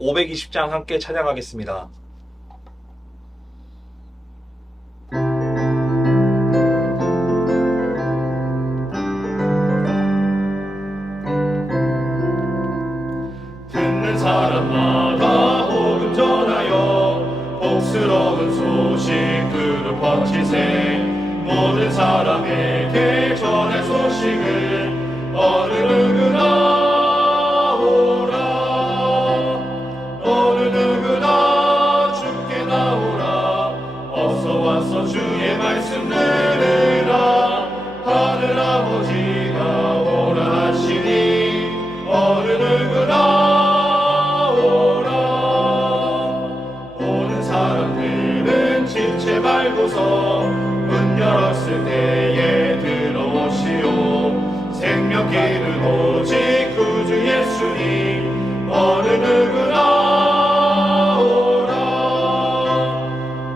(520장) 함께 찬양하겠습니다. 듣는 사람마다 복음 전하여 복스러운 소식 두루 퍼지세. 모든 사람에게 전할 소식을 어느 누구나 오라. 어느 누구나 주께 나오라. 어서 와서 주의 말씀 들으라. 하늘 아버지가 오라 하시니 어느 누구나 오라. 오는 사람들은 지체 말고서 문 열었을 때에 들어오시오. 생명길은 오직 구주 예수님 어느 누구나 오라.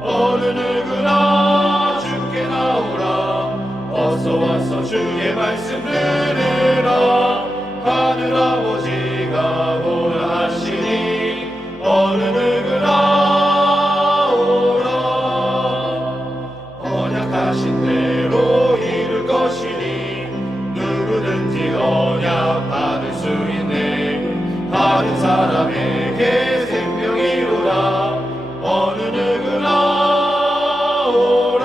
어느 누구나 주께 나오라. 어서 와서 주의 말씀 들으라. 하늘 아버지가 오라 하시니 어느 누구나 오라. 언약하신 대로 이룰 것이니 누구든지 언약 받을 수 있네. 받은 사람에게 생명이로다. 어느 누구나 오라.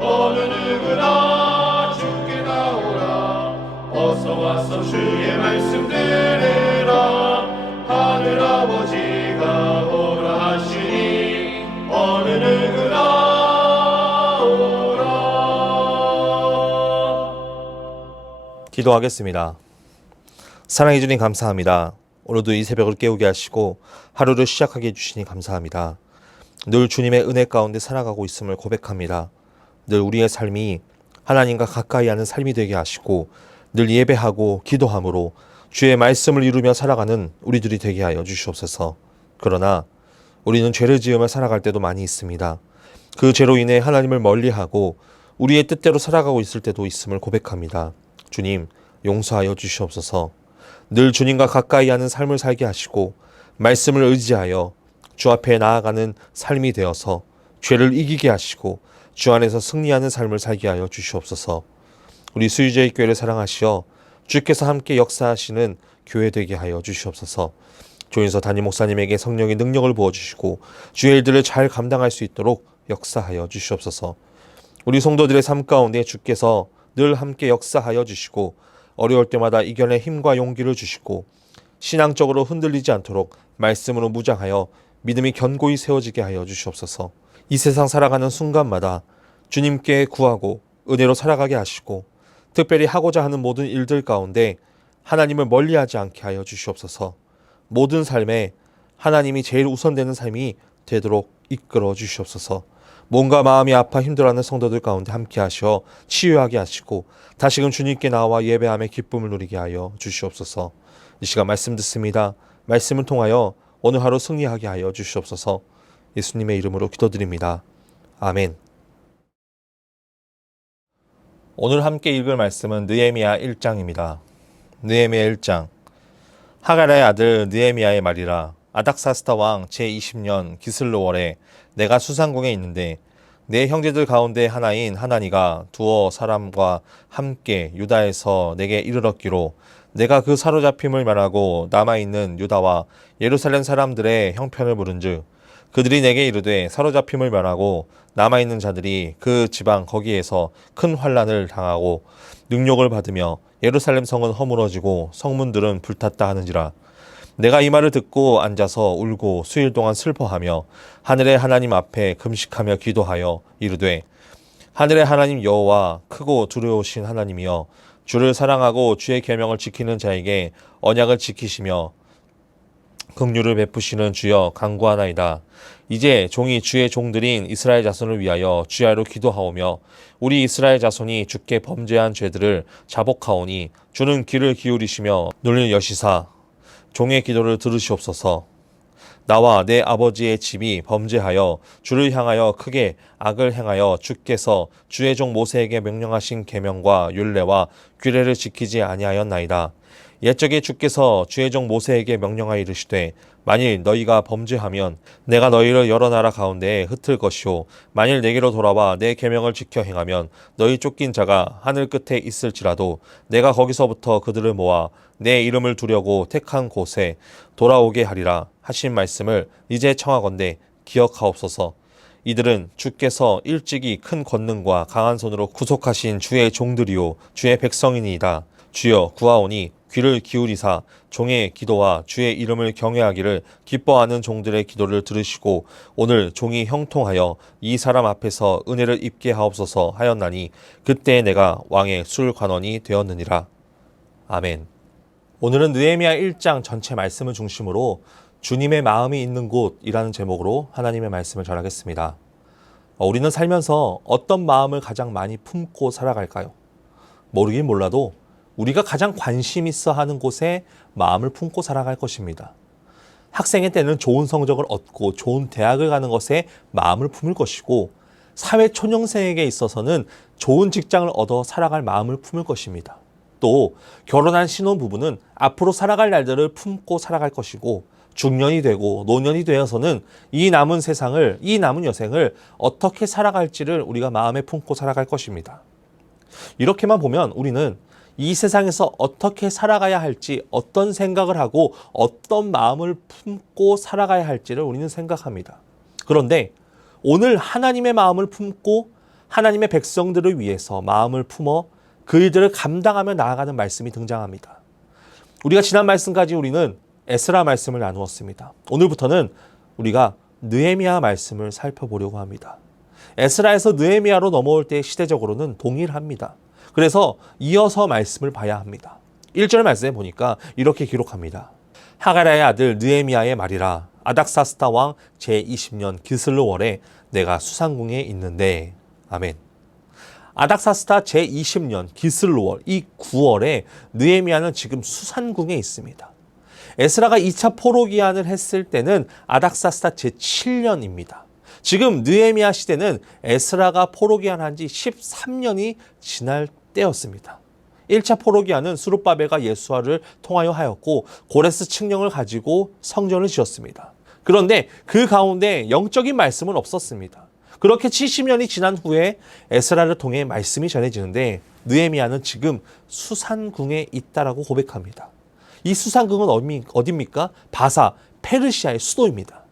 어느 누구나 주께 나오라. 어서 와서 주의 말씀 들으라. 하늘 아버지가 오라 하시니 어느 누구나 오라. 기도하겠습니다. 사랑해 주님 감사합니다. 오늘도 이 새벽을 깨우게 하시고 하루를 시작하게 해주시니 감사합니다. 늘 주님의 은혜 가운데 살아가고 있음을 고백합니다. 늘 우리의 삶이 하나님과 가까이 하는 삶이 되게 하시고 늘 예배하고 기도함으로 주의 말씀을 이루며 살아가는 우리들이 되게 하여 주시옵소서. 그러나 우리는 죄를 지으며 살아갈 때도 많이 있습니다. 그 죄로 인해 하나님을 멀리하고 우리의 뜻대로 살아가고 있을 때도 있음을 고백합니다. 주님, 용서하여 주시옵소서. 늘 주님과 가까이 하는 삶을 살게 하시고 말씀을 의지하여 주 앞에 나아가는 삶이 되어서 죄를 이기게 하시고 주 안에서 승리하는 삶을 살게 하여 주시옵소서. 우리 수유제의 교회를 사랑하시어 주께서 함께 역사하시는 교회 되게 하여 주시옵소서. 조인서 담임 목사님에게 성령의 능력을 부어주시고 주의 일들을 잘 감당할 수 있도록 역사하여 주시옵소서. 우리 성도들의 삶 가운데 주께서 늘 함께 역사하여 주시고 어려울 때마다 이겨낼 힘과 용기를 주시고 신앙적으로 흔들리지 않도록 말씀으로 무장하여 믿음이 견고히 세워지게 하여 주시옵소서. 이 세상 살아가는 순간마다 주님께 구하고 은혜로 살아가게 하시고 특별히 하고자 하는 모든 일들 가운데 하나님을 멀리하지 않게 하여 주시옵소서. 모든 삶에 하나님이 제일 우선되는 삶이 되도록 이끌어 주시옵소서. 몸과 마음이 아파 힘들어하는 성도들 가운데 함께 하셔 치유하게 하시고 다시금 주님께 나와 예배함의 기쁨을 누리게 하여 주시옵소서. 이 시간 말씀 듣습니다. 말씀을 통하여 오늘 하루 승리하게 하여 주시옵소서. 예수님의 이름으로 기도드립니다. 아멘. 오늘 함께 읽을 말씀은 느헤미야 1장입니다. 느헤미야 1장. 하갈의 아들 느헤미야의 말이라. 아닥사스다 왕 제20년 기슬로월에 내가 수상궁에 있는데 내 형제들 가운데 하나인 하나니가 두어 사람과 함께 유다에서 내게 이르렀기로 내가 그 사로잡힘을 말하고 남아있는 유다와 예루살렘 사람들의 형편을 물은즉 그들이 내게 이르되 사로잡힘을 말하고 남아있는 자들이 그 지방 거기에서 큰 환난을 당하고 능욕을 받으며 예루살렘 성은 허물어지고 성문들은 불탔다 하는지라. 내가 이 말을 듣고 앉아서 울고 수일 동안 슬퍼하며 하늘의 하나님 앞에 금식하며 기도하여 이르되 하늘의 하나님 여호와 크고 두려우신 하나님이여 주를 사랑하고 주의 계명을 지키는 자에게 언약을 지키시며 긍휼을 베푸시는 주여 간구하나이다. 이제 종이 주의 종들인 이스라엘 자손을 위하여 주야로 기도하오며 우리 이스라엘 자손이 주께 범죄한 죄들을 자복하오니 주는 귀를 기울이시며 눈을 여시사 종의 기도를 들으시옵소서. 나와 내 아버지의 집이 범죄하여 주를 향하여 크게 악을 행하여 주께서 주의 종 모세에게 명령하신 계명과 율례와 규례를 지키지 아니하였나이다. 옛적에 주께서 주의 종 모세에게 명령하여 이르시되 만일 너희가 범죄하면 내가 너희를 여러 나라 가운데에 흩을 것이요 만일 내게로 돌아와 내 계명을 지켜 행하면 너희 쫓긴 자가 하늘 끝에 있을지라도 내가 거기서부터 그들을 모아 내 이름을 두려고 택한 곳에 돌아오게 하리라 하신 말씀을 이제 청하건대 기억하옵소서. 이들은 주께서 일찍이 큰 권능과 강한 손으로 구속하신 주의 종들이요 주의 백성이니이다. 주여 구하오니 귀를 기울이사 종의 기도와 주의 이름을 경외하기를 기뻐하는 종들의 기도를 들으시고 오늘 종이 형통하여 이 사람 앞에서 은혜를 입게 하옵소서 하였나니 그때 내가 왕의 술관원이 되었느니라. 아멘. 오늘은 느헤미야 1장 전체 말씀을 중심으로 주님의 마음이 있는 곳이라는 제목으로 하나님의 말씀을 전하겠습니다. 우리는 살면서 어떤 마음을 가장 많이 품고 살아갈까요? 모르긴 몰라도 우리가 가장 관심 있어 하는 곳에 마음을 품고 살아갈 것입니다. 학생의 때는 좋은 성적을 얻고 좋은 대학을 가는 것에 마음을 품을 것이고 사회 초년생에게 있어서는 좋은 직장을 얻어 살아갈 마음을 품을 것입니다. 또 결혼한 신혼부부는 앞으로 살아갈 날들을 품고 살아갈 것이고 중년이 되고 노년이 되어서는 이 남은 세상을, 이 남은 여생을 어떻게 살아갈지를 우리가 마음에 품고 살아갈 것입니다. 이렇게만 보면 우리는 이 세상에서 어떻게 살아가야 할지, 어떤 생각을 하고 어떤 마음을 품고 살아가야 할지를 우리는 생각합니다. 그런데 오늘 하나님의 마음을 품고 하나님의 백성들을 위해서 마음을 품어 그 일들을 감당하며 나아가는 말씀이 등장합니다. 우리가 지난 말씀까지 우리는 에스라 말씀을 나누었습니다. 오늘부터는 우리가 느헤미야 말씀을 살펴보려고 합니다. 에스라에서 느헤미야로 넘어올 때 시대적으로는 동일합니다. 그래서 이어서 말씀을 봐야 합니다. 1절 말씀에 보니까 이렇게 기록합니다. 하가랴의 아들 느헤미야의 말이라. 아닥사스다 왕 제20년 기슬르월에 내가 수산궁에 있는데. 아멘. 아닥사스다 제20년 기슬르월 이 9월에 느헤미야는 지금 수산궁에 있습니다. 에스라가 2차 포로기한을 했을 때는 아닥사스다 제7년입니다. 지금 느헤미야 시대는 에스라가 포로기한한 지 13년이 지날 때였습니다. 1차 포로기한은 스룹바벨과 예수아를 통하여 하였고 고레스 칙령을 가지고 성전을 지었습니다. 그런데 그 가운데 영적인 말씀은 없었습니다. 그렇게 70년이 지난 후에 에스라를 통해 말씀이 전해지는데 느헤미야는 지금 수산궁에 있다라고 고백합니다. 이 수산궁은 어디입니까? 바사, 페르시아의 수도입니다.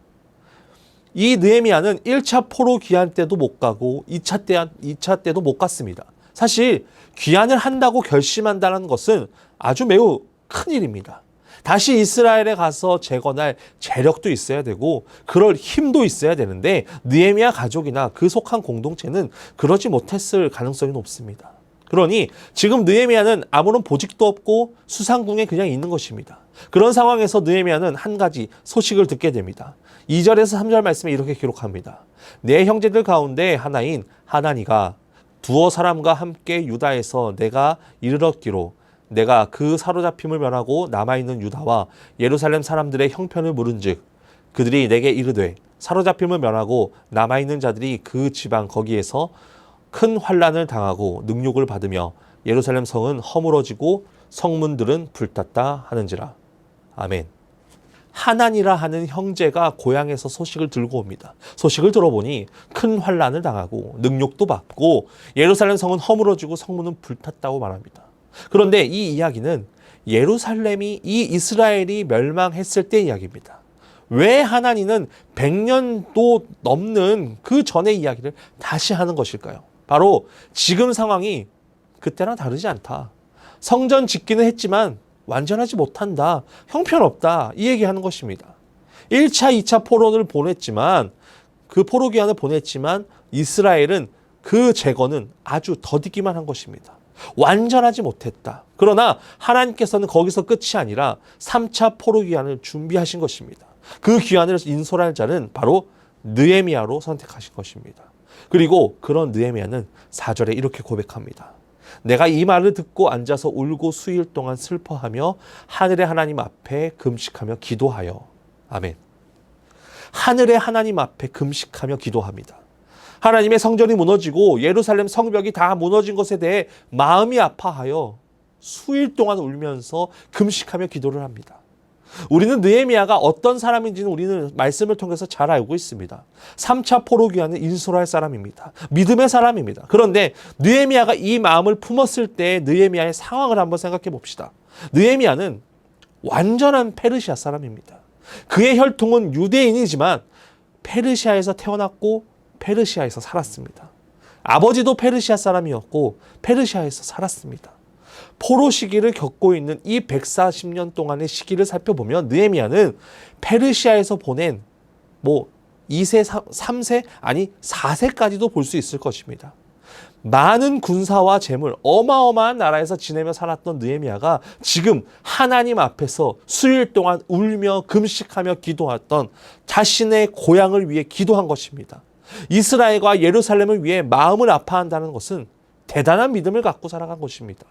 이 느헤미야는 1차 포로 귀환 때도 못 가고 2차 때도 못 갔습니다. 사실 귀환을 한다고 결심한다는 것은 아주 매우 큰 일입니다. 다시 이스라엘에 가서 재건할 재력도 있어야 되고 그럴 힘도 있어야 되는데 느헤미야 가족이나 그 속한 공동체는 그러지 못했을 가능성이 높습니다. 그러니 지금 느헤미야는 아무런 보직도 없고 수산궁에 그냥 있는 것입니다. 그런 상황에서 느헤미야는 한 가지 소식을 듣게 됩니다. 2절에서 3절 말씀에 이렇게 기록합니다. 내 형제들 가운데 하나인 하나니가 두어 사람과 함께 유다에서 내가 이르렀기로 내가 그 사로잡힘을 면하고 남아있는 유다와 예루살렘 사람들의 형편을 물은즉 그들이 내게 이르되 사로잡힘을 면하고 남아있는 자들이 그 지방 거기에서 큰 환난을 당하고 능욕을 받으며 예루살렘 성은 허물어지고 성문들은 불탔다 하는지라. 아멘. 하난이라 하는 형제가 고향에서 소식을 들고 옵니다. 소식을 들어보니 큰 환난을 당하고 능욕도 받고 예루살렘 성은 허물어지고 성문은 불탔다고 말합니다. 그런데 이 이야기는 예루살렘이 이 이스라엘이 멸망했을 때 이야기입니다. 왜 하나니는 100년도 넘는 그 전의 이야기를 다시 하는 것일까요? 바로 지금 상황이 그때랑 다르지 않다. 성전 짓기는 했지만 완전하지 못한다. 형편없다. 이 얘기하는 것입니다. 1차, 2차 포로를 보냈지만 그 포로기한을 보냈지만 이스라엘은 그 재건은 아주 더디기만 한 것입니다. 완전하지 못했다. 그러나 하나님께서는 거기서 끝이 아니라 3차 포로 귀환을 준비하신 것입니다. 그 귀환을 인솔할 자는 바로 느헤미야로 선택하신 것입니다. 그리고 그런 느헤미야는 4절에 이렇게 고백합니다. 내가 이 말을 듣고 앉아서 울고 수일 동안 슬퍼하며 하늘의 하나님 앞에 금식하며 기도하여. 아멘. 하늘의 하나님 앞에 금식하며 기도합니다. 하나님의 성전이 무너지고 예루살렘 성벽이 다 무너진 것에 대해 마음이 아파하여 수일 동안 울면서 금식하며 기도를 합니다. 우리는 느헤미야가 어떤 사람인지는 우리는 말씀을 통해서 잘 알고 있습니다. 3차 포로 귀환을 인솔할 사람입니다. 믿음의 사람입니다. 그런데 느헤미야가 이 마음을 품었을 때 느헤미야의 상황을 한번 생각해 봅시다. 느헤미야는 완전한 페르시아 사람입니다. 그의 혈통은 유대인이지만 페르시아에서 태어났고 페르시아에서 살았습니다. 아버지도 페르시아 사람이었고 페르시아에서 살았습니다. 포로 시기를 겪고 있는 이 140년 동안의 시기를 살펴보면 느헤미야는 페르시아에서 보낸 2세, 3세, 아니 4세까지도 볼 수 있을 것입니다. 많은 군사와 재물, 어마어마한 나라에서 지내며 살았던 느헤미야가 지금 하나님 앞에서 수일 동안 울며 금식하며 기도했던 자신의 고향을 위해 기도한 것입니다. 이스라엘과 예루살렘을 위해 마음을 아파한다는 것은 대단한 믿음을 갖고 살아간 것입니다.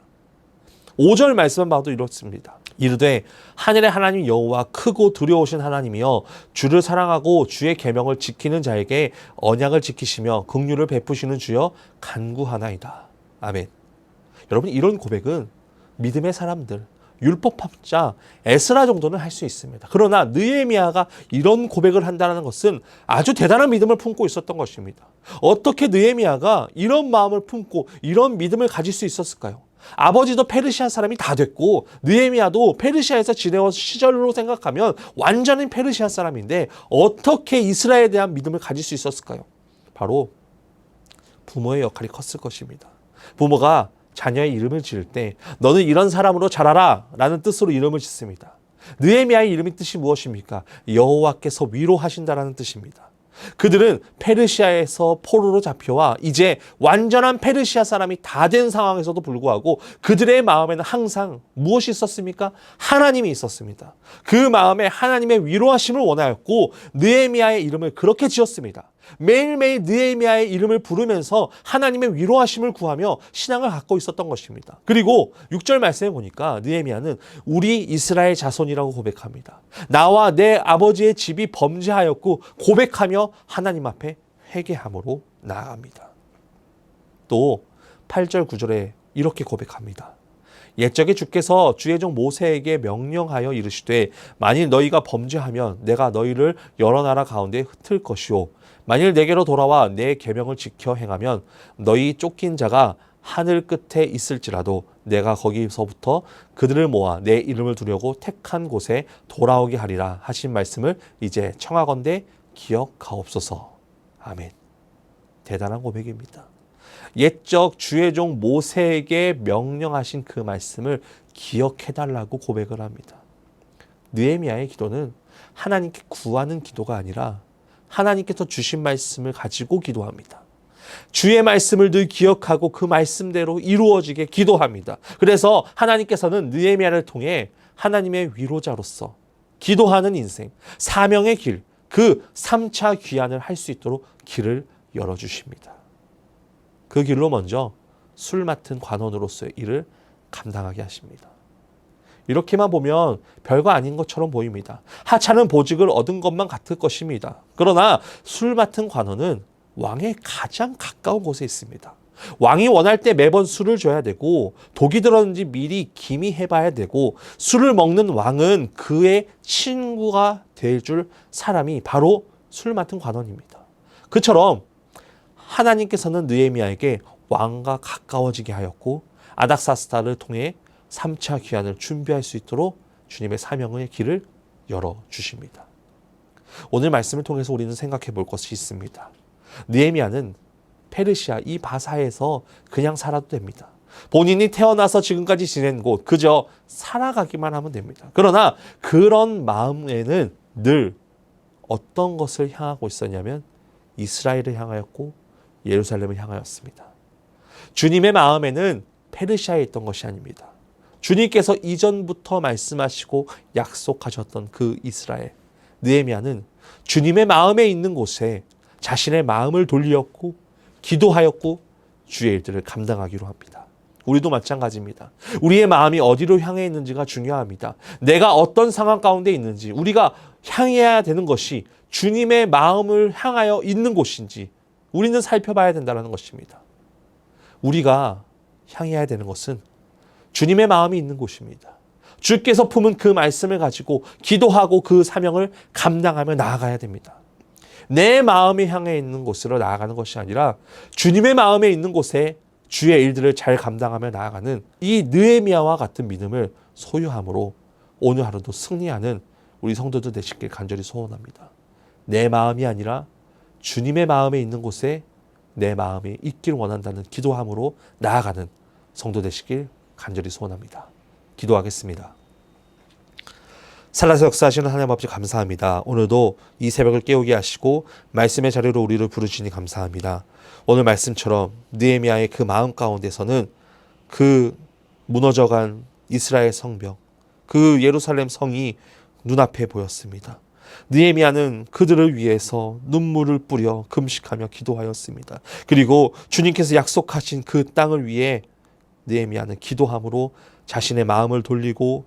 5절 말씀만 봐도 이렇습니다. 이르되 하늘의 하나님 여호와 크고 두려우신 하나님이여 주를 사랑하고 주의 계명을 지키는 자에게 언약을 지키시며 긍휼을 베푸시는 주여 간구하나이다. 아멘. 여러분, 이런 고백은 믿음의 사람들, 율법학자 에스라 정도는 할 수 있습니다. 그러나 느헤미야가 이런 고백을 한다는 것은 아주 대단한 믿음을 품고 있었던 것입니다. 어떻게 느헤미야가 이런 마음을 품고 이런 믿음을 가질 수 있었을까요? 아버지도 페르시아 사람이 다 됐고 느헤미야도 페르시아에서 지내온 시절로 생각하면 완전히 페르시아 사람인데 어떻게 이스라엘에 대한 믿음을 가질 수 있었을까요? 바로 부모의 역할이 컸을 것입니다. 부모가 자녀의 이름을 지을 때 너는 이런 사람으로 자라라 라는 뜻으로 이름을 짓습니다. 느헤미야의 이름의 뜻이 무엇입니까? 여호와께서 위로하신다라는 뜻입니다. 그들은 페르시아에서 포로로 잡혀와 이제 완전한 페르시아 사람이 다 된 상황에서도 불구하고 그들의 마음에는 항상 무엇이 있었습니까? 하나님이 있었습니다. 그 마음에 하나님의 위로하심을 원하였고 느헤미야의 이름을 그렇게 지었습니다. 매일매일 느헤미야의 이름을 부르면서 하나님의 위로하심을 구하며 신앙을 갖고 있었던 것입니다. 그리고 6절 말씀에 보니까 느헤미야는 우리 이스라엘 자손이라고 고백합니다. 나와 내 아버지의 집이 범죄하였고 고백하며 하나님 앞에 회개함으로 나아갑니다. 또 8절 9절에 이렇게 고백합니다. 옛적에 주께서 주의 종 모세에게 명령하여 이르시되 만일 너희가 범죄하면 내가 너희를 여러 나라 가운데 흩을 것이요 만일 내게로 돌아와 내 계명을 지켜 행하면 너희 쫓긴 자가 하늘 끝에 있을지라도 내가 거기서부터 그들을 모아 내 이름을 두려고 택한 곳에 돌아오게 하리라 하신 말씀을 이제 청하건대 기억하옵소서. 아멘. 대단한 고백입니다. 옛적 주의 종 모세에게 명령하신 그 말씀을 기억해달라고 고백을 합니다. 느헤미야의 기도는 하나님께 구하는 기도가 아니라 하나님께서 주신 말씀을 가지고 기도합니다. 주의 말씀을 늘 기억하고 그 말씀대로 이루어지게 기도합니다. 그래서 하나님께서는 느헤미야를 통해 하나님의 위로자로서 기도하는 인생, 사명의 길, 그 3차 귀환을 할 수 있도록 길을 열어주십니다. 그 길로 먼저 술 맡은 관원으로서의 일을 감당하게 하십니다. 이렇게만 보면 별거 아닌 것처럼 보입니다. 하찮은 보직을 얻은 것만 같을 것입니다. 그러나 술 맡은 관원은 왕의 가장 가까운 곳에 있습니다. 왕이 원할 때 매번 술을 줘야 되고 독이 들었는지 미리 기미해봐야 되고 술을 먹는 왕은 그의 친구가 될 줄 사람이 바로 술 맡은 관원입니다. 그처럼 하나님께서는 느헤미야에게 왕과 가까워지게 하였고 아닥사스다를 통해 3차 귀환을 준비할 수 있도록 주님의 사명의 길을 열어주십니다. 오늘 말씀을 통해서 우리는 생각해 볼 것이 있습니다. 느헤미야는 페르시아 이 바사에서 그냥 살아도 됩니다. 본인이 태어나서 지금까지 지낸 곳 그저 살아가기만 하면 됩니다. 그러나 그런 마음에는 늘 어떤 것을 향하고 있었냐면 이스라엘을 향하였고 예루살렘을 향하였습니다. 주님의 마음에는 페르시아에 있던 것이 아닙니다. 주님께서 이전부터 말씀하시고 약속하셨던 그 이스라엘, 느헤미야는 주님의 마음에 있는 곳에 자신의 마음을 돌렸고 기도하였고 주의 일들을 감당하기로 합니다. 우리도 마찬가지입니다. 우리의 마음이 어디로 향해 있는지가 중요합니다. 내가 어떤 상황 가운데 있는지, 우리가 향해야 되는 것이 주님의 마음을 향하여 있는 곳인지 우리는 살펴봐야 된다는 것입니다. 우리가 향해야 되는 것은 주님의 마음이 있는 곳입니다. 주께서 품은 그 말씀을 가지고 기도하고 그 사명을 감당하며 나아가야 됩니다. 내 마음이 향해 있는 곳으로 나아가는 것이 아니라 주님의 마음에 있는 곳에 주의 일들을 잘 감당하며 나아가는 이 느헤미야와 같은 믿음을 소유함으로 오늘 하루도 승리하는 우리 성도들 되시길 간절히 소원합니다. 내 마음이 아니라 주님의 마음에 있는 곳에 내 마음이 있기를 원한다는 기도함으로 나아가는 성도 되시길 간절히 소원합니다. 기도하겠습니다. 살아서 역사하시는 하나님 아버지 감사합니다. 오늘도 이 새벽을 깨우게 하시고 말씀의 자리로 우리를 부르시니 감사합니다. 오늘 말씀처럼 느헤미야의 그 마음 가운데서는 그 무너져간 이스라엘 성벽, 그 예루살렘 성이 눈앞에 보였습니다. 느헤미야는 그들을 위해서 눈물을 뿌려 금식하며 기도하였습니다. 그리고 주님께서 약속하신 그 땅을 위해 느헤미야는 기도함으로 자신의 마음을 돌리고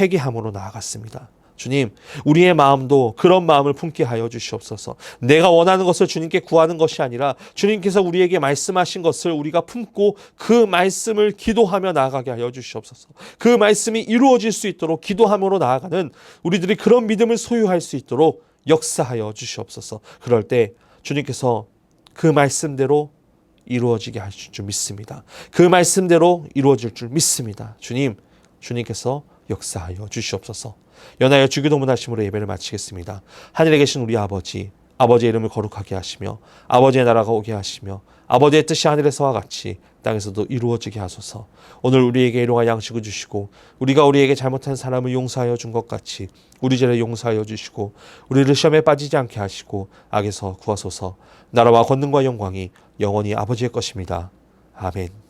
회개함으로 나아갔습니다. 주님, 우리의 마음도 그런 마음을 품게 하여 주시옵소서. 내가 원하는 것을 주님께 구하는 것이 아니라 주님께서 우리에게 말씀하신 것을 우리가 품고 그 말씀을 기도하며 나아가게 하여 주시옵소서. 그 말씀이 이루어질 수 있도록 기도함으로 나아가는 우리들이 그런 믿음을 소유할 수 있도록 역사하여 주시옵소서. 그럴 때 주님께서 그 말씀대로 이루어지게 하실 줄 믿습니다. 그 말씀대로 이루어질 줄 믿습니다. 주님께서 역사하여 주시옵소서. 연하여 주기도문하심으로 예배를 마치겠습니다. 하늘에 계신 우리 아버지, 아버지의 이름을 거룩하게 하시며 아버지의 나라가 오게 하시며 아버지의 뜻이 하늘에서와 같이 땅에서도 이루어지게 하소서. 오늘 우리에게 일용할 양식을 주시고 우리가 우리에게 잘못한 사람을 용서하여 준 것 같이 우리 죄를 용서하여 주시고 우리를 시험에 빠지지 않게 하시고 악에서 구하소서. 나라와 권능과 영광이 영원히 아버지의 것입니다. 아멘.